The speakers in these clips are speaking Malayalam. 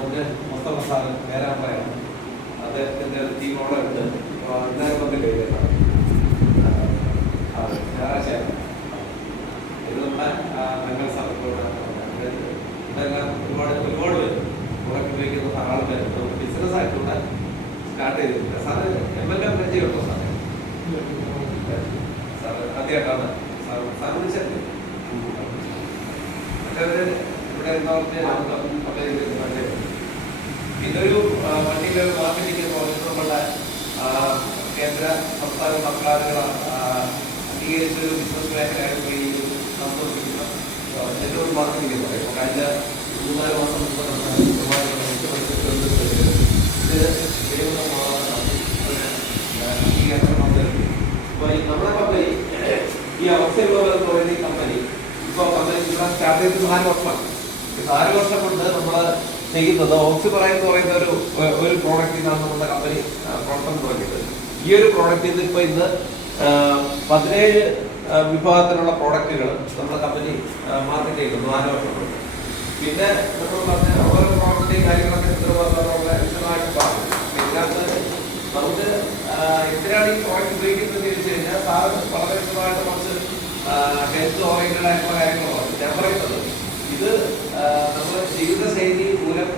നമുക്ക് മൊത്തം സാറ് നേരാൻ പറയണം. അദ്ദേഹത്തിൻ്റെ ടീമോടെ ഉണ്ട്. ഇന്നലെ വന്നില്ലേ ഞായറാഴ്ച ഇത് നമ്മുടെ ബംഗാൾ സ്ഥലത്തോടാണ്. ഇതെല്ലാം ഒരുപാട് പേര് ഉറക്കി ഉപയോഗിക്കുന്ന ആളുകൾ ബിസിനസ് ആയിട്ടുള്ള സ്റ്റാർട്ട് ചെയ്തിട്ടില്ല. സാറ് MLA പരിചയമുണ്ടോ സാറേ? സാറ് ആദ്യമായിട്ടാണ് സാർ വിളിച്ചത്. മറ്റേ ഇവിടെ എന്താ ഇതൊരു വണ്ടിയുടെ ഒരു മാർക്കറ്റിംഗ് എന്ന് പറയുന്നത് നമ്മുടെ കേന്ദ്ര സംസ്ഥാന സർക്കാരുകൾ അംഗീകരിച്ചൊരു ബിസിനസ് മേഖലയായിട്ട് ഈ സംഭവിക്കുന്ന നെറ്റ്വർക്ക് മാർക്കറ്റിംഗ് എന്ന് പറയും. കഴിഞ്ഞ 3-4 മാസം മുമ്പ് നമ്മുടെ കമ്പനി ഈ അവസ്ഥയുള്ള പറയുന്ന ഈ കമ്പനി ഇപ്പോൾ കമ്പനി സ്റ്റാർട്ട് ചെയ്ത് 4 വർഷമാണ്. 4 വർഷം കൊണ്ട് നമ്മൾ ചെയ്യുന്നത് ഓക്സിപറൈൻ എന്ന് പറയുന്ന ഒരു പ്രോഡക്റ്റിനാണ് നമ്മുടെ കമ്പനി പ്രവർത്തനം തുടങ്ങിയത്. ഈ ഒരു പ്രോഡക്റ്റിൽ ഇപ്പോൾ ഇന്ന് 17 വിഭാഗത്തിലുള്ള പ്രോഡക്റ്റുകൾ നമ്മുടെ കമ്പനി മാർക്കറ്റ് ചെയ്യുന്നു 4 വർഷം കൊണ്ട്. പിന്നെ നമ്മൾ പറഞ്ഞ ഓരോ പ്രോഡക്റ്റിൻ്റെയും കാര്യങ്ങളൊക്കെ വിശദമായിട്ട് പറഞ്ഞു. ഇതിനകത്ത് നമുക്ക് എന്തിനാണ് ഈ പ്രോഡക്റ്റ് ഉപയോഗിക്കുന്നത് ചോദിച്ചു കഴിഞ്ഞാൽ സാറ് വളരെ വിശദമായിട്ട് കുറച്ച് ഹെൽത്ത് ഓറിയന്റഡ് ആയിട്ടുള്ള കാര്യങ്ങൾ പറഞ്ഞു. ഞാൻ പറയുന്നത് ഇത് നമ്മുടെ ജീവിതശൈലി മൂലം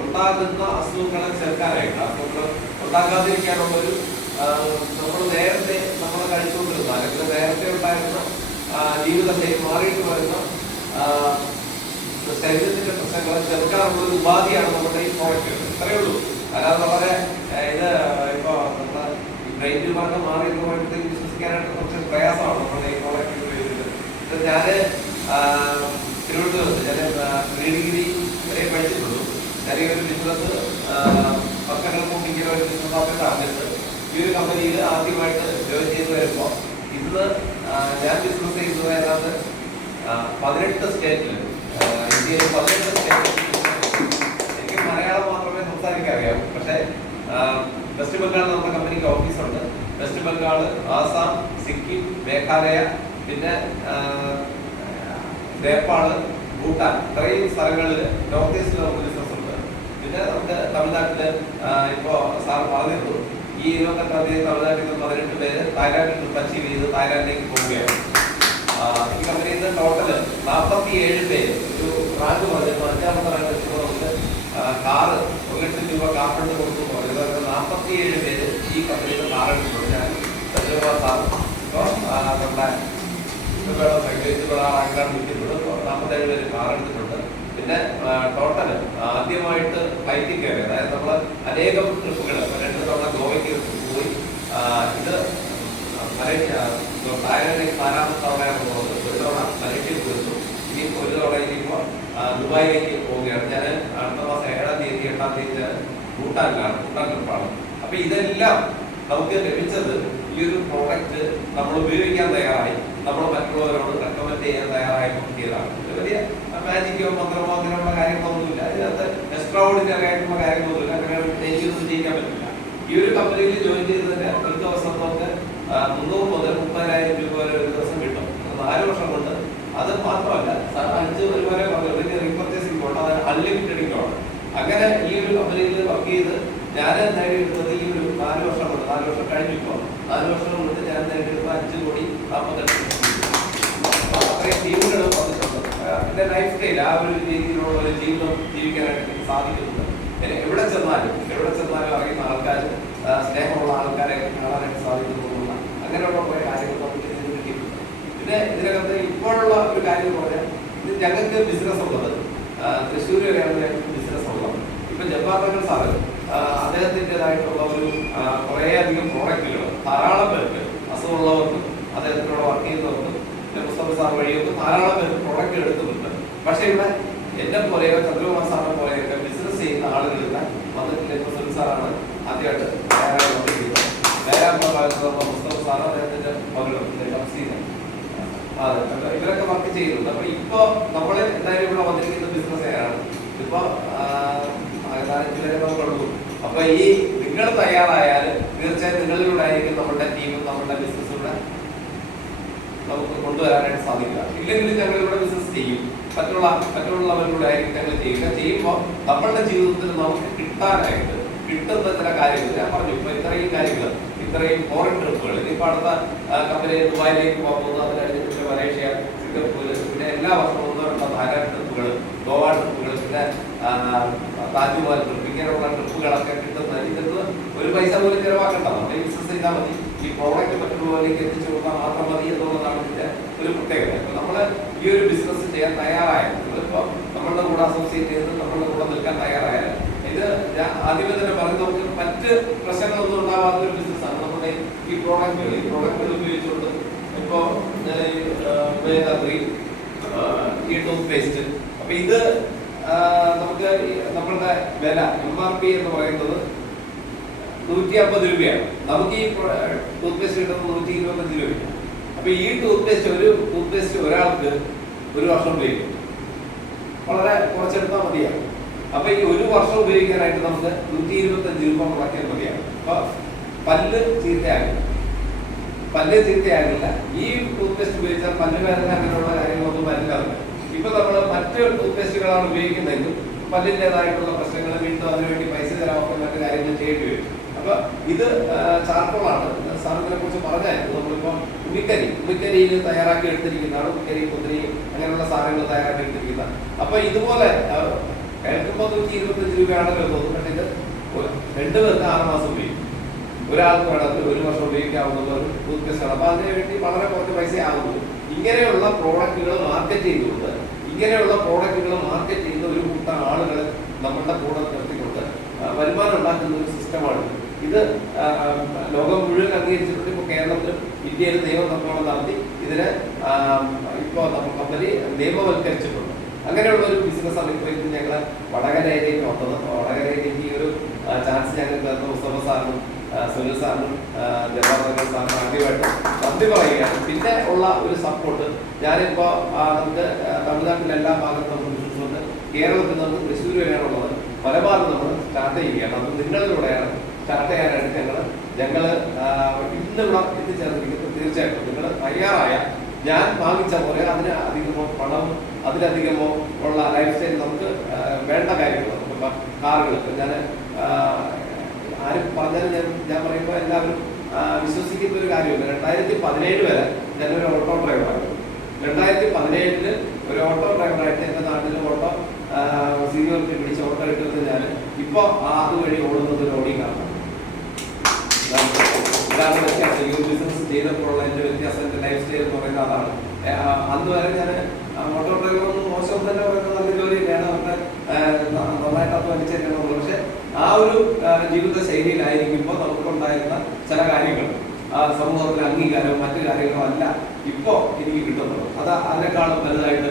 ഉണ്ടാകുന്ന അസുഖങ്ങളെ ചെറുക്കാനായിട്ട് അസുഖങ്ങൾ ഉണ്ടാക്കാതിരിക്കാനുള്ളൊരു നമ്മൾ നേരത്തെ നമ്മൾ കഴിച്ചുകൊണ്ടിരുന്ന അല്ലെങ്കിൽ നേരത്തെ ഉണ്ടായിരുന്ന ജീവിതശൈലി മാറിയിട്ട് വരുന്ന ശരീരത്തിന്റെ പ്രശ്നങ്ങളെ ചെറുക്കാനുള്ളൊരു ഉപാധിയാണ് നമ്മുടെ ഈ പ്രോഡക്റ്റുകൾ. ഇത്രയേ ഉള്ളൂ. അല്ലാതെ വളരെ ഇത് ഇപ്പൊ നമ്മുടെ ബ്രെയിൻ ട്യൂമറൊക്കെ മാറിയെന്ന് പറയുമ്പോഴത്തേക്ക് വിശ്വസിക്കാനായിട്ട് കുറച്ച് പ്രയാസമാണ് നമ്മുടെ ഈ പ്രോഡക്റ്റ് ഉപയോഗിക്കുന്നത്. ഞാൻ തിരുവനന്തപുരത്ത് ഞാൻ ഡിഗ്രി വരെ പഠിച്ചിട്ടുള്ളൂ. ചെറിയൊരു ബിസിനസ് വർഷങ്ങൾക്ക് മുമ്പ് ഇങ്ങനെ ഒരു ബിസിനസ് ഓഫീസർ ആദ്യത്ത് ഈ ഒരു കമ്പനിയിൽ ആദ്യമായിട്ട് ജോയിൻ ചെയ്ത് വരുമ്പോൾ ഇന്ന് ഞാൻ ബിസിനസ് ചെയ്യുന്നത് ഏതാണ്ട് 18 സ്റ്റേറ്റിൽ ഇന്ത്യയിൽ 18 സ്റ്റേറ്റിൽ. എനിക്ക് മലയാളം മാത്രമേ സംസാരിക്കാൻ അറിയാവൂ. പക്ഷേ വെസ്റ്റ് ബംഗാളിൽ നമ്മുടെ കമ്പനിക്ക് ഓഫീസുണ്ട്. വെസ്റ്റ് ബംഗാൾ, ആസാം, സിക്കിം, മേഘാലയ, പിന്നെ നേപ്പാള്, ഭൂട്ടാൻ, ഇത്രയും സ്ഥലങ്ങളിൽ നോർത്ത് ഈസ്റ്റിൽ നമുക്ക് ബിസിനസ് ഉണ്ട്. പിന്നെ നമുക്ക് തമിഴ്നാട്ടിൽ ഇപ്പോൾ സാർ പറഞ്ഞിരുന്നു ഈ 28-ാം തീയതി തമിഴ്നാട്ടിൽ നിന്ന് 18 പേര് തായ്ലാൻഡിൽ ട്രിപ്പ് അച്ചീവ് ചെയ്ത് തായ്ലാൻഡിലേക്ക് പോവുകയാണ്. ഈ കമ്പനിയിൽ നിന്ന് ടോട്ടൽ 47 പേര് ഒരു റാങ്ക് പറഞ്ഞു 5-ാമത്തെ റാങ്ക് വെച്ചപ്പോൾ നമുക്ക് കാറ് 1 ലക്ഷം രൂപ കാർ ഫണ്ട് കൊടുത്തു. 47 പേര് ഈ കമ്പനിയിൽ നിന്ന് കാർ എടുത്തിട്ടുണ്ട്. ഞാൻ സാർ ഇപ്പോൾ നമ്മുടെ റാങ്കാണ് വിളിച്ചിട്ടുണ്ട്. 47 പേര് കാർ എടുത്തിട്ടുണ്ട്. പിന്നെ ടോട്ടൽ ആദ്യമായിട്ട് ഫ്ലൈറ്റിൽ കയറി, അതായത് നമ്മൾ അനേകം ട്രിപ്പുകൾ 2 തവണ ഗോവയ്ക്ക് പോയി. ഇത് മലേഷ്യ തായ്ലാൻഡിലേക്ക് 4-ാമത്തെ തവണയാണ് പോകുന്നത്. 1 തവണ മലേഷ്യയിൽ തീർത്തു. ഇനി 1 തവണ ഇനിയിപ്പോൾ ദുബായിലേക്ക് പോവുകയാണ്. ഞാൻ അടുത്ത മാസം 7-ാം തീയതി 8-ാം തീയതി ഭൂട്ടാനിലാണ്. ഭൂട്ടാൻ ട്രിപ്പാണ്. അപ്പൊ ഇതെല്ലാം നമുക്ക് ലഭിച്ചത് ഈ ഒരു പ്രോഡക്റ്റ് നമ്മൾ ഉപയോഗിക്കാൻ തയ്യാറായി, നമ്മൾ മറ്റുള്ളവരോട് റെക്കമെൻഡ് ചെയ്യാൻ തയ്യാറായി നോക്കിയതാണ്. വലിയ മാജിക്കോ മന്ത്രമോ അങ്ങനെയുള്ള കാര്യങ്ങളൊന്നുമില്ല. അതിനകത്ത് എക്സ്ട്രാ ഓർഡിനറി ആയിട്ടുള്ള കാര്യങ്ങളൊന്നുമില്ല. അങ്ങനെ എനിക്കൊന്നും ചെയ്യാൻ പറ്റില്ല. ഈ ഒരു കമ്പനിയിൽ ജോയിൻ ചെയ്തതിന് ഒരു ദിവസം നമുക്ക് 300 മുതൽ 30,000 രൂപ വരെ ഒരു ദിവസം കിട്ടും. 4 വർഷം കൊണ്ട്. അത് മാത്രമല്ല, 5 വരെ പറഞ്ഞു റീപർച്ചേസിംഗ് കൊണ്ട് അത് അൺലിമിറ്റഡ് ഇൻകമാണ്. അങ്ങനെ ഈ ഒരു കമ്പനിയിൽ വർക്ക് ചെയ്ത് ഞാൻ നേടിയെടുത്തത് ഈ ഒരു 4 വർഷം കൊണ്ട്, 4 വർഷം കഴിഞ്ഞിപ്പോൾ 4 വർഷം കൊണ്ട് ഞാൻ നേടിയെടുത്ത 5,48,00,000. അത്രയും ടീമുകളും വന്നിട്ടുണ്ട്. എൻ്റെ ലൈഫ് സ്റ്റൈൽ ആ ഒരു രീതിയിലുള്ള ഒരു ജീവിതം ജീവിക്കാനായിട്ട് എനിക്ക് സാധിക്കുന്നുണ്ട്. എവിടെ ചെന്നാലും അറിയുന്ന ആൾക്കാർ, സ്നേഹമുള്ള ആൾക്കാരെ കാണാനായിട്ട് സാധിക്കുന്നുള്ള അങ്ങനെയുള്ള കുറേ കാര്യങ്ങൾ നമുക്ക് ഇതിന് കിട്ടിയിട്ടുണ്ട്. പിന്നെ ഇതിനകത്ത് ഇപ്പോഴുള്ള ഒരു കാര്യം എന്ന് പറഞ്ഞാൽ ഇത് ഞങ്ങൾക്ക് ബിസിനസ് ഉള്ളത് തൃശ്ശൂർ വരെയാണ് ഞങ്ങൾക്ക് ബിസിനസ് ഉള്ളത്. ഇപ്പം ജബ്ബാർ സാറ് അദ്ദേഹത്തിൻ്റെതായിട്ടുള്ള ഒരു കുറേയധികം പ്രോഡക്റ്റുകൾ ധാരാളം പേർക്ക് അസുഖമുള്ളവർക്കും അദ്ദേഹത്തിനോട് വർക്ക് ചെയ്യുന്നവർക്കും മുസ്തഫ സാർ വഴിയൊക്കെ ധാരാളം പേർക്ക് പ്രോഡക്റ്റ് എടുക്കുന്നുണ്ട്. പക്ഷേ ഇവിടെ എന്നെ പോലെയോ ചന്ദ്രകുമാർ സാറിനെ പോലെയൊക്കെ ബിസിനസ് ചെയ്യുന്ന ആളുകളില്ല വന്നിട്ടില്ല. മുസ്തഫ സാറാണ് ആദ്യമായിട്ട് മുസ്തഫ സാർ അദ്ദേഹത്തിന്റെ മകളും അതെ ഇവരൊക്കെ വർക്ക് ചെയ്യുന്നുണ്ട്. അപ്പൊ ഇപ്പൊ നമ്മള് എന്തായാലും ഇവിടെ വന്നിരിക്കുന്ന ബിസിനസ്സുകാരാണ്. ഇപ്പൊ 4-5 പേരെ നമുക്കുള്ളൂ. അപ്പൊ ഈ നിങ്ങൾ തയ്യാറായാൽ തീർച്ചയായും നിങ്ങളിലൂടെ ആയിരിക്കും നമ്മുടെ ടീമും നമ്മുടെ ബിസിനസ്സിലൂടെ നമുക്ക് കൊണ്ടുവരാനായിട്ട് സാധിക്കുക. ഇല്ലെങ്കിൽ ഞങ്ങൾ ഇവിടെ ബിസിനസ് ചെയ്യും. മറ്റുള്ളവരിലൂടെ ആയിരിക്കും ഞങ്ങൾ ചെയ്യുമ്പോൾ നമ്മളുടെ ജീവിതത്തിൽ നമുക്ക് കിട്ടുന്ന ചില കാര്യങ്ങൾ ഞാൻ പറഞ്ഞു. ഇപ്പൊ ഇത്രയും കാര്യങ്ങൾ, ഇത്രയും ഫോറിൻ ട്രിപ്പുകൾ, ഇനിയിപ്പോൾ അടുത്ത കമ്പനി ദുബായിലേക്ക് പോകുന്നത്, അത് കഴിഞ്ഞിട്ട് മലേഷ്യ, സിംഗപ്പൂര്, പിന്നെ എല്ലാ വർഷവും 1-2 തായ്ലാൻഡ് ട്രിപ്പുകൾ, ഗോവ ട്രിപ്പുകൾ, പിന്നെ താജ്മഹൽ ട്രിപ്പ്, ഇങ്ങനെയുള്ള ട്രിപ്പുകളൊക്കെ കിട്ടുന്നത് ഇതിന് ഒരു പൈസ പോലും ചിലവാക്കണ്ട. നമ്മൾ ബിസിനസ് ചെയ്താൽ മതി. ഈ പ്രോഡക്റ്റ് മറ്റുള്ളവരിലേക്ക് എത്തിച്ചു കൊടുത്താൽ മാത്രം മതി എന്നുള്ളതാണ് ഇതിന്റെ ഒരു പ്രത്യേകത. ഇപ്പൊ നമ്മൾ ഈ ഒരു ബിസിനസ് ചെയ്യാൻ തയ്യാറായാൽ, നമ്മളിപ്പോ നമ്മളുടെ കൂടെ അസോസിയേറ്റ് ചെയ്ത് നമ്മളുടെ കൂടെ നിൽക്കാൻ തയ്യാറായാൽ, ഇത് ആദ്യമേ തന്നെ പറഞ്ഞ് നമുക്ക് മറ്റ് പ്രശ്നങ്ങളൊന്നും ഉണ്ടാവാത്ത ഒരു ബിസിനസ്സാണ് നമ്മുടെ ഈ പ്രോഡക്റ്റുകൾ ഉപയോഗിച്ചുകൊണ്ട്. ഇപ്പോ ഈ ടൂത്ത് പേസ്റ്റ്, അപ്പൊ ഇത് നമുക്ക് നമ്മളുടെ വില MRP എന്ന് പറയുന്നത് 150 രൂപയാണ്. നമുക്ക് ഈ ടൂത്ത് പേസ്റ്റ് കിട്ടുന്നത് 125 രൂപയാണ്. അപ്പൊ ഈ ടൂത്ത് പേസ്റ്റ് ഒരാൾക്ക് ഒരു വർഷം ഉപയോഗിക്കും. വളരെ കുറച്ചെടുത്താൽ മതിയാകും. അപ്പൊ ഈ ഒരു വർഷം ഉപയോഗിക്കാനായിട്ട് നമുക്ക് 125 രൂപ മുടക്കിയാൽ മതിയാകും. അപ്പൊ പല്ല് ചീത്തയാകില്ല. ഈ ടൂത്ത് പേസ്റ്റ് ഉപയോഗിച്ചാൽ പല്ല് വേദന അങ്ങനെയുള്ള കാര്യങ്ങളൊന്നും വരില്ല. ഇപ്പൊ നമ്മൾ മറ്റ് ടൂത്ത് പേസ്റ്റുകളാണ് ഉപയോഗിക്കുന്നതെങ്കിൽ പല്ലിൻ്റെതായിട്ടുള്ള പ്രശ്നങ്ങൾ, വീണ്ടും അതിനുവേണ്ടി പൈസ തരാമൊക്കെ മറ്റു കാര്യങ്ങൾ ചെയ്യേണ്ടി വരും. അപ്പൊ ഇത് ചാർക്കോളാണ്. സാറിനെ കുറിച്ച് പറഞ്ഞായിരുന്നു. നമ്മളിപ്പോ ഉമിക്കരിയിൽ തയ്യാറാക്കി എടുത്തിരിക്കുന്നതാണ്. ഉമിക്കരി, കുതിരി അങ്ങനെയുള്ള സാധനങ്ങൾ തയ്യാറാക്കി എടുത്തിരിക്കുന്നതാണ്. അപ്പൊ ഇതുപോലെ കേൾക്കുമ്പോൾ 125 രൂപയാണല്ലോ തോന്നും. പക്ഷെ ഇത് 2 പേർക്ക് 6 മാസം ഉപയോഗിക്കും. ഒരാൾക്ക് വേണമെങ്കിൽ 1 വർഷം ഉപയോഗിക്കാവുന്ന ഒരു ടൂത്ത് പേസ്റ്റ് ആണ്. അപ്പൊ അതിനു വേണ്ടി വളരെ കുറച്ച് പൈസ ആകുന്നു. ഇങ്ങനെയുള്ള പ്രോഡക്റ്റുകൾ മാർക്കറ്റ് ചെയ്യുന്ന ഒരു കൂട്ടം ആളുകളെ നമ്മളുടെ കൂടെ നിർത്തിക്കൊണ്ട് വരുമാനം ഉണ്ടാക്കുന്ന ഒരു സിസ്റ്റമാണ് ഇത്. ലോകം മുഴുവൻ അംഗീകരിച്ചിട്ടുണ്ട്. ഇപ്പോൾ കേരളത്തിലും ഇന്ത്യയിലും നിയമനിർമ്മാണം നടത്തി ഇതിനെ ഇപ്പോൾ നമ്മൾ കമ്പനി നിയമവൽക്കരിച്ചിട്ടുണ്ട്. അങ്ങനെയുള്ള ഒരു ബിസിനസ്സാണ് ഇപ്പോൾ ഇത് ഞങ്ങൾ വടകരയിലേക്ക് വന്നത്. വടകരയിലേക്ക് ഈ ഒരു ചാൻസ് ഞങ്ങൾക്ക് തന്ന മുസ്തഫ സാറിനും സുനിൽ സാറിനും ജവാഹർ സാറിനും ആദ്യമായിട്ട് നന്ദി പറയുകയാണ്. പിന്നെ ഉള്ള ഒരു സപ്പോർട്ട് ഞാനിപ്പോ നമുക്ക് തമിഴ്നാട്ടിലെ എല്ലാ ഭാഗത്തും നമുക്ക് ബിസിനസ്സുണ്ട്. കേരളത്തിൽ നമുക്ക് തൃശ്ശൂർ വരെയാണുള്ളത്. മലബാറിൽ നമ്മൾ സ്റ്റാർട്ട് ചെയ്യുകയാണ്. അത് നിങ്ങളിലൂടെയാണ് സ്റ്റാർട്ട് ചെയ്യാനായിട്ട് ഞങ്ങൾ ഇന്നിവിടെ എത്തിച്ചേർന്നിരിക്കുന്നത്. തീർച്ചയായിട്ടും നിങ്ങൾ തയ്യാറായ, ഞാൻ വാങ്ങിച്ച പോലെ അതിന് അധികമോ പണം, അതിലധികമോ ഉള്ള ലൈഫ് സ്റ്റൈൽ നമുക്ക് വേണ്ട കാര്യങ്ങൾ. നമുക്ക് കാറുകൾ, ഞാൻ ആരും പറഞ്ഞാലും ഞാൻ പറയുമ്പോൾ എല്ലാവരും വിശ്വസിക്കുന്ന ഒരു കാര്യമില്ല. 2017 വരെ ഞാനൊരു ഓട്ടോ ഡ്രൈവറായിരുന്നു. 2017 ഒരു ഓട്ടോ ഡ്രൈവറായിട്ട് എൻ്റെ നാട്ടിൽ ഓട്ടോ സീനിയോറിറ്റി പിടിച്ച് ഓട്ടോ എടുക്കുന്നത് ഞാൻ ഇപ്പോൾ അതുവഴി ഓടുന്നത് ഒരു ഓടിക്കാണ്. ഇതാണ് വ്യത്യാസം. ഈ ബിസിനസ് ചെയ്തപ്പോഴുള്ള എൻ്റെ വ്യത്യാസം, എൻ്റെ ലൈഫ് സ്റ്റൈൽ എന്ന് പറയുന്നത് അതാണ്. അന്ന് വരെ ഞാൻ ഓട്ടോ ഡ്രൈവറൊന്നും മോശം തന്നെ പറയുന്നത് നല്ല ജോലിയിലാണ്. അവരുടെ നന്നായിട്ട് അധ്വാനിച്ചേക്കണമെന്നുള്ളൂ. പക്ഷെ ആ ഒരു ജീവിത ശൈലിയിലായിരിക്കുമ്പോൾ നമുക്കുണ്ടായിരുന്ന ചില കാര്യങ്ങൾ സമൂഹത്തിലെ അംഗീകാരവും മറ്റു കാര്യങ്ങളും അല്ല ഇപ്പോൾ എനിക്ക് കിട്ടുന്നത്. അത് അതിനേക്കാളും വലുതായിട്ട്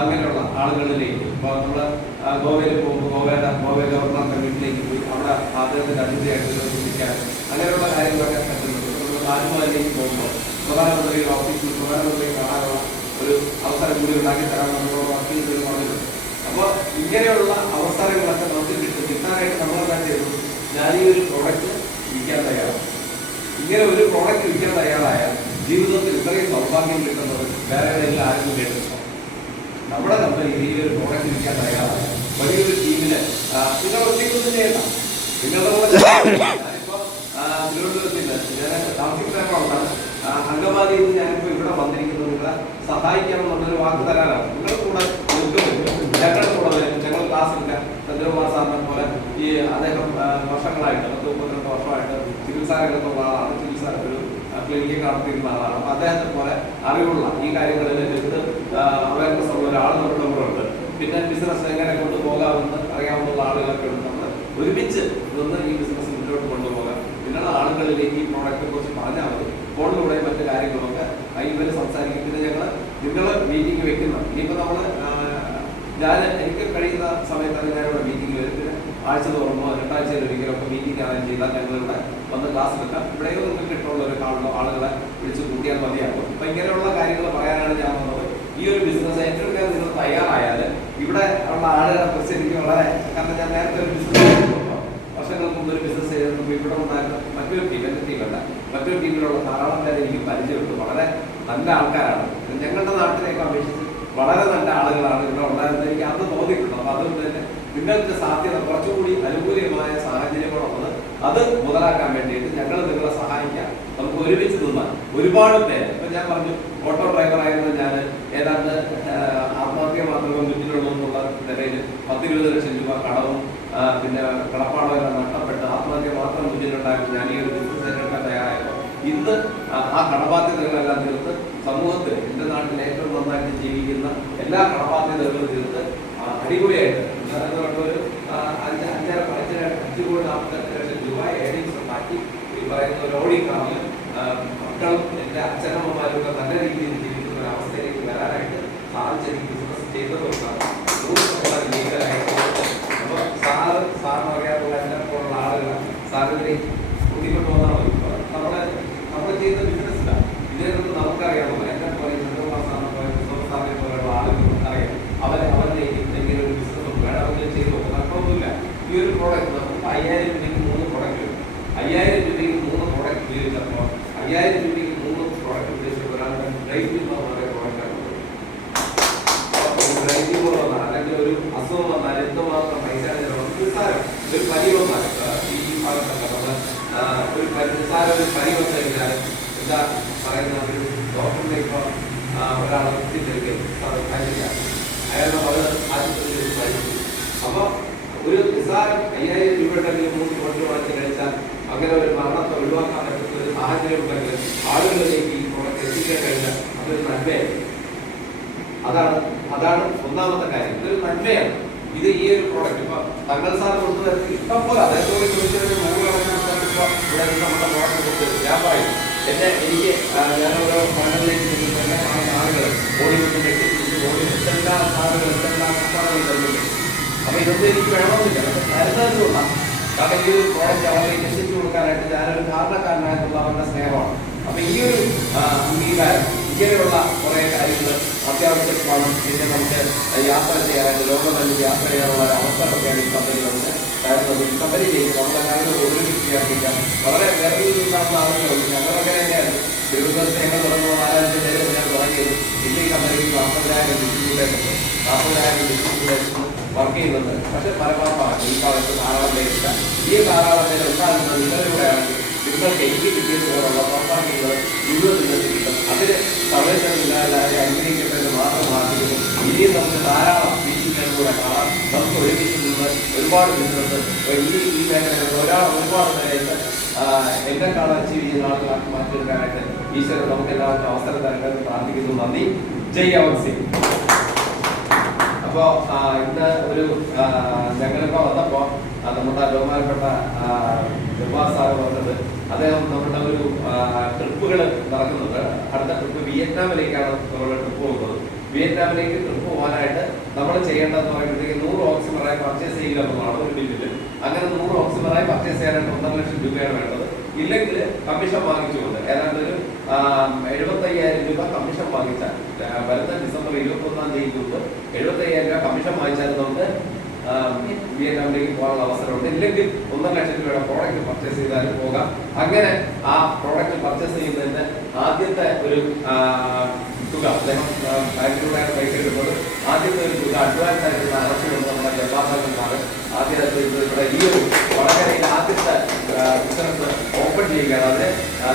അങ്ങനെയുള്ള ആളുകളിലേക്ക് ഇപ്പോൾ നമ്മൾ ഗോവയിൽ പോകുമ്പോൾ ഗോവ ഗവർണറുടെ വീട്ടിലേക്ക് പോയി അവിടെ അദ്ദേഹത്തിൻ്റെ അതിഥിയായിട്ട് ചിന്തിക്കാൻ അങ്ങനെയുള്ള കാര്യങ്ങളൊക്കെ പറ്റുന്നുണ്ട്. നമ്മൾ താജ്മഹലിലേക്ക് പോകുമ്പോൾ പ്രധാനമന്ത്രിയുടെ ഓഫീസിൽ പ്രധാനമന്ത്രിയെ കാണാനുള്ള ഒരു അവസരം കൂടി ഉണ്ടാക്കി തരാൻ നമ്മളോട് വർക്ക് ചെയ്ത് പറഞ്ഞിട്ടുണ്ട്. അപ്പോൾ ഇങ്ങനെയുള്ള അവസരങ്ങളൊക്കെ നമുക്ക് കിട്ടാനായിട്ട് നമ്മളെന്താ ചെയ്തത്? ഞാൻ ഈ ഒരു പ്രോഡക്റ്റ് വിൽക്കാൻ തയ്യാറാണ്. ഇങ്ങനെ ഒരു പ്രോഡക്റ്റ് വിൽക്കാൻ തയ്യാറായാൽ ജീവിതത്തിൽ ഇത്രയും സൗഭാഗ്യം കിട്ടുന്നത് വേറെ എവിടെയെങ്കിലും ആരും കേട്ടിട്ടുണ്ടോ? നമ്മുടെ കമ്പനിയിൽ ഈ ഒരു പ്രോഡക്റ്റ് വിൽക്കാൻ തയ്യാറായ വലിയൊരു ടീമിന് നിങ്ങൾ ഒറ്റയ്ക്കൊന്നും ചെയ്യണ്ട. നിങ്ങളുടെ കൂടെ ഞാനിപ്പോൾ തിരുവനന്തപുരത്ത് ഞാൻ താമസിക്കുന്നതാണ്. അങ്കമാലിയിൽ നിന്ന് ഞാനിപ്പോൾ ഇവിടെ വന്നിരിക്കുന്നത് നിങ്ങളെ സഹായിക്കാമെന്നുള്ളൊരു വാക്ക് തരാനാണ്. നിങ്ങളുടെ കൂടെ ഞങ്ങളുടെ കൂടെ വരും. ഞങ്ങൾ ക്ലാസ് എടുക്കാൻ ചന്ദ്രകുമാർ സാറിനെ പോലെ ഈ അദ്ദേഹം വർഷങ്ങളായിട്ട് 32 വർഷമായിട്ട് ചികിത്സാ രംഗത്തുള്ള ആളാണ്. ചികിത്സ ഒരു ക്ലിനിക്കിൽ നടത്തിയിരുന്ന ആളാണ്. അപ്പം അദ്ദേഹത്തെ പോലെ അറിവുള്ള ഈ കാര്യങ്ങളിൽ എന്ത് അവയർനെസ് ഉള്ള ഒരാൾ നമ്മുടെ കൂടെ ഉണ്ട്. പിന്നെ ബിസിനസ് എങ്ങനെ കൊണ്ടുപോകാമെന്ന് അറിയാവുന്ന ആളുകളൊക്കെ ഉണ്ട്. നമ്മൾ ഒരുമിച്ച് നിന്ന് ഈ ബിസിനസ് മുന്നോട്ട് കൊണ്ടുപോകാം. നിങ്ങളുടെ ആളുകളിലേക്ക് ഈ പ്രോഡക്റ്റിനെ കുറിച്ച് പറഞ്ഞാൽ മതി. ഫോണിലൂടെ മറ്റു കാര്യങ്ങളൊക്കെ ഇവർ സംസാരിക്കും. പിന്നെ നിങ്ങൾ മീറ്റിംഗ് വെക്കുന്നു. ഇനിയിപ്പോൾ നമ്മൾ എനിക്ക് കഴിയുന്ന സമയത്താണ് ഞാനിവിടെ മീറ്റിംഗ് വരും. പിന്നെ ആഴ്ച തോറുമോ 2 ആഴ്ചയിൽ ഒരിക്കലൊക്കെ മീറ്റിംഗ് ആണെന്ന് ചെയ്താൽ ഞങ്ങളിവിടെ വന്ന് ക്ലാസ് എടുക്കാം. ഇവിടെയോ നിങ്ങൾക്ക് ഇഷ്ടമുള്ള ഒരു ആളുകളെ വിളിച്ച് കൂട്ടിയാൽ മതിയാകും. അപ്പം ഇങ്ങനെയുള്ള കാര്യങ്ങൾ പറയാനാണ് ഞാൻ വന്നത്. ഈ ഒരു ബിസിനസ് ഏറ്റെടുക്കാൻ നിങ്ങൾ തയ്യാറായാൽ ഇവിടെ ഉള്ള ആളുകളെ കുറിച്ച് എനിക്ക് വളരെ, കാരണം ഞാൻ നേരത്തെ ഒരു ബിസിനസ് വർഷങ്ങൾക്ക് മുമ്പ് ഒരു ബിസിനസ് ചെയ്തപ്പോൾ ഇവിടെ ഉണ്ടായിരുന്ന മറ്റൊരു ടീം, എൻ്റെ ടീമല്ല, മറ്റൊരു ടീമിലുള്ള ധാരാളം പേരെ എനിക്ക് പരിചയമുണ്ട്. വളരെ നല്ല ആൾക്കാരാണ്. ഞങ്ങളുടെ നാട്ടിലേക്ക് അപേക്ഷിച്ച് വളരെ നല്ല ആളുകളാണ് ഇവിടെ ഉണ്ടായിരുന്നത് എനിക്ക് അന്ന് തോന്നിയിട്ടുണ്ട്. അപ്പൊ അതുകൊണ്ട് തന്നെ നിങ്ങൾക്ക് സാധ്യത കുറച്ചുകൂടി അനുകൂലമായ സാഹചര്യങ്ങളുള്ളത് അത് മുതലാക്കാൻ വേണ്ടിയിട്ട് ഞങ്ങൾ നിങ്ങളെ സഹായിക്കാം. നമുക്ക് ഒരുമിച്ച് നിന്നാൽ ഒരുപാട് പേര്, ഇപ്പൊ ഞാൻ പറഞ്ഞു ഓട്ടോ ഡ്രൈവറായിരുന്ന ഞാൻ ഏതാണ്ട് ആത്മഹത്യ മാത്രമേ മുന്നിലുള്ളൂ എന്നുള്ള നിലയിൽ 10-20 ലക്ഷം രൂപ കടവും പിന്നെ കടപ്പാടം എല്ലാം നഷ്ടപ്പെട്ട് ആത്മഹത്യ മാത്രം മുന്നിലുണ്ടായിരുന്നു. ഞാൻ ഈ ഒരു ബിസിനസ് ഏറ്റെടുക്കാൻ തയ്യാറായപ്പോൾ ഇന്ന് ആ കടബാധ്യതകളെല്ലാം തീർത്ത് സമൂഹത്തിൽ എൻ്റെ നാട്ടിൽ ഏറ്റവും നന്നായിട്ട് ജീവിക്കുന്ന എല്ലാ കടബാധ്യതകളും തീർത്ത് അടിപൊളിയായിട്ട് ഒരു 5 കോടി 45 ലക്ഷം രൂപ ഏണിങ്സ് ഉണ്ടാക്കി ഈ പറയുന്ന ഒരു ഓടി കാറിൽ മക്കളും എൻ്റെ അച്ഛനമ്മമാരൊക്കെ നല്ല രീതിയിൽ ജീവിക്കുന്ന ഒരു അവസ്ഥയിലേക്ക് വരാനായിട്ട് സാധിച്ചെനിക്ക് ബിസിനസ് ചെയ്തതുകൊണ്ടാണ് ലീഗലായിട്ട്. അപ്പോൾ സാറിന് അറിയാനുള്ള എന്നെ പോലുള്ള ആളുകൾ സാറിനെ കൂട്ടിക്കൊണ്ടു വന്നാൽ നമ്മൾ ചെയ്യുന്ന ബിസിനസ്സിലാണ് ഇതിനകത്ത് നമുക്കറിയാമല്ലോ. എന്നെ പോലെ ചന്ദ്രബാസാറിനെ പോലെ സാറിനെ പോലെയുള്ള ആളുകൾ അറിയാം. അവരിലേക്ക് എന്തെങ്കിലും ഒരു ബിസിനസ് വേണമെങ്കിൽ ചെയ്തു നോക്കും. കുഴപ്പമൊന്നുമില്ല. ഈ ഒരു പ്രോഡക്റ്റ് നമുക്ക് 5000 രൂപയ്ക്ക് 3 പ്രോഡക്റ്റ് വരും. 5000 രൂപയ്ക്ക് 3 പ്രോഡക്റ്റ് ഉപയോഗിച്ചപ്പോൾ 5000 രൂപയ്ക്ക് 3 പ്രോഡക്റ്റ് ഉപയോഗിച്ചപ്പോൾ ഒരാളുടെ ഡ്രൈവ് എന്ന് പറയുന്ന പ്രോഡക്റ്റാണ്. ഡ്രൈവ് വന്നാൽ അല്ലെങ്കിൽ ഒരു അസുഖം വന്നാൽ എന്തുമാത്രം പൈസ നിസ്സാരം ഒരു പനി വന്നാൽ ഈ ഭാഗത്തൊക്കെ നമ്മൾ ഒരു നിസ്സാരം ഒരു പനി വന്നു കഴിഞ്ഞാൽ എന്താ പറയുന്ന ഒരു ഡോക്ടറിനെ ഇപ്പോൾ ഒരാളെ എത്തിച്ചെടുക്കുകയും കഴിയില്ല. അയാൾ അത് ആശുപത്രിയിൽ കഴിക്കും. അപ്പോൾ ഒരു നിസ്സാരം 5000 രൂപ ഉണ്ടെങ്കിൽ 3 കൊണ്ടു വാങ്ങിച്ച് കഴിച്ചാൽ അങ്ങനെ ഒരു മരണത്തെ ഒഴിവാക്കാൻ പറ്റുന്ന ഒരു സാഹചര്യം ഉണ്ടെങ്കിൽ ആളുകളിലേക്ക് ഈ പ്രോഡക്റ്റ് എത്തിക്കാൻ കഴിഞ്ഞാൽ അതൊരു നന്മയാണ്. അതാണ് ഒന്നാമത്തെ കാര്യം. ഇതൊരു നന്മയാണ്. ഇത് ഈ ഒരു പ്രോഡക്റ്റ് ഇപ്പൊ തങ്ങൾ സാർ കൊണ്ടുവരുന്നത് ഇഷ്ടം പോലെ അദ്ദേഹത്തോട് ചോദിച്ചതിന് 100 ഇവിടെ നമ്മുടെ പ്രോഡക്റ്റ് കൊടുത്ത് ഞാൻ പറയും എനിക്ക് ഞാനോരോ ഫണ്ടിലേക്ക് തന്നെ ആളുകൾ ഓടി എല്ലാ ആളുകൾ എന്തെല്ലാം സംസ്ഥാനങ്ങൾ തരുന്നുണ്ട്. അപ്പൊ ഇതൊന്നും എനിക്ക് വേണമെന്നില്ല, പക്ഷെ തരുന്നതുകൊണ്ടാണ്. കാരണം ഈ ഒരു പ്രോഡക്റ്റ് അവരിലേക്ക് എത്തിച്ചു കൊടുക്കാനായിട്ട് ഞാനൊരു കാരണക്കാരനായിട്ടുള്ള അവരുടെ സ്നേഹമാണ്. അപ്പൊ ഈ ഒരു അംഗീകാരം ഇങ്ങനെയുള്ള കുറെ കാര്യങ്ങൾ അത്യാവശ്യമാണ്. പിന്നെ നമുക്ക് യാത്ര ചെയ്യാനായിട്ട് ലോകം തന്നെ യാത്ര ചെയ്യാനുള്ള ഒരു അവസരമൊക്കെയാണ് ഈ കമ്പനി നമുക്ക് തരുന്നത്. ഈ കമ്പനിയിലേക്ക് നമ്മുടെ കാര്യങ്ങൾ ഒരുമിച്ച് ചേർത്തിക്കാൻ വളരെ വേറൊരു നിന്നുള്ള ആളുകളുണ്ട്. ഞങ്ങളൊക്കെ തന്നെയാണ് തിരുവനന്തപുരത്ത് ഞങ്ങൾ തുടങ്ങുന്ന 4-5 പേര് ഞാൻ തുടങ്ങിയത്. ഇന്ന് ഈ കമ്പനിക്ക് 40,000 ഡിസ്ട്രിബ്യൂട്ടേഴ്സ് 40,000 ഡിസ്ട്രിബ്യൂട്ടേഴ്സ് വർക്ക് ചെയ്യുന്നുണ്ട്. പക്ഷെ പരമാവധി ഈ ഭാഗത്ത് ധാരാളം പേരില്ല. ഈ ധാരാളം പേര് ഉണ്ടാകുന്നത് നിങ്ങളിലൂടെയാണ്. നിങ്ങൾക്ക് എനിക്ക് കിട്ടിയത് പോലുള്ള പുറത്താക്കിയത് മുഴുവൻ നിങ്ങൾക്ക് കിട്ടും. അതിന് പ്രവേശനമില്ലാതെ അനുഗ്രഹിക്കപ്പെട്ടത് മാത്രമാക്കിയത് ഇനിയും നമുക്ക് ധാരാളം വീഴ്ചകളിലൂടെ കാണാം. നമുക്ക് ഒരുമിച്ച് നിന്ന് ഒരുപാട് ബിസിനസ് ഈ മേഖലകളിൽ ഒരുപാട് നിലയിട്ട് എന്നെക്കാളും അച്ചീവ് ചെയ്യുന്ന ആളുകളാക്കി മാറ്റിയെടുക്കാനായിട്ട് ഈശ്വരൻ നമുക്ക് എല്ലാവർക്കും അവസരം തരണമെന്ന് പ്രാർത്ഥിക്കുന്നു. നന്ദി. ജയ് അവർ സിംഗ്. അപ്പോൾ ഇന്ന് ഒരു ഞങ്ങളിപ്പോൾ വന്നപ്പോൾ നമ്മുടെ ബഹുമാനപ്പെട്ട ജവാസ് സാറ് പറഞ്ഞത് അദ്ദേഹം നമ്മുടെ ഒരു ട്രിപ്പുകൾ നടക്കുന്നുണ്ട്. അടുത്ത ട്രിപ്പ് വിയറ്റ്നാമിലേക്കാണ് നമ്മുടെ ട്രിപ്പ് പോകുന്നത്. വിയറ്റ്നാമിലേക്ക് ട്രിപ്പ് പോകാനായിട്ട് നമ്മൾ ചെയ്യേണ്ടതെന്ന് പറയുമ്പോഴത്തേക്ക് 100 ഓക്സിമറായി പർച്ചേസ് ചെയ്യുക എന്നുള്ളതാണ് ഒരു ബില്ലിൽ. അങ്ങനെ 100 ഓക്സിമറായി പർച്ചേസ് ചെയ്യാനായിട്ട് 1.5 ലക്ഷം രൂപയാണ് വേണ്ടത്. ഇല്ലെങ്കിൽ കമ്മീഷൻ വാങ്ങിച്ചുകൊണ്ട് ഏതാണ്ട് ഒരു 75,000 രൂപ കമ്മീഷൻ വാങ്ങിച്ചാൽ വരുന്ന ഡിസംബർ 21-ാം തീയതി മുമ്പ് 75,000 രൂപ കമ്മീഷൻ വാങ്ങിച്ചാൽ നമുക്ക് വിയറ്റ്നാമിലേക്ക് പോകാനുള്ള അവസരമുണ്ട്. ഇല്ലെങ്കിൽ 1.5 ലക്ഷം രൂപയുടെ പ്രോഡക്റ്റ് പർച്ചേസ് ചെയ്താലും പോകാം. അങ്ങനെ ആ പ്രോഡക്റ്റ് പർച്ചേസ് ചെയ്യുന്നതിന് ആദ്യത്തെ ഒരു തുക അദ്ദേഹം ബാങ്കിലൂടെയാണ് പൈസ കിട്ടുന്നത്. ആദ്യത്തെ ഒരു തുക അഡ്വാൻസ് ആയിട്ട് അടച്ചുകൊണ്ട് നമ്മുടെ ജവാഹർലാൽ ആദ്യത്തെ ഇവിടെ ഈ ഒരു വടകരയിൽ ആദ്യത്തെ ബിസിനസ് ഓപ്പൺ ചെയ്യുകയാണ്. അതിന്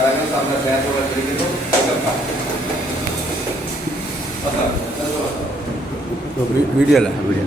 തങ്ങൾ സാറിന്റെ സ്നേഹത്തോടെ ക്ഷണിക്കുന്നു. വീഡിയോ അല്ല വീഡിയോ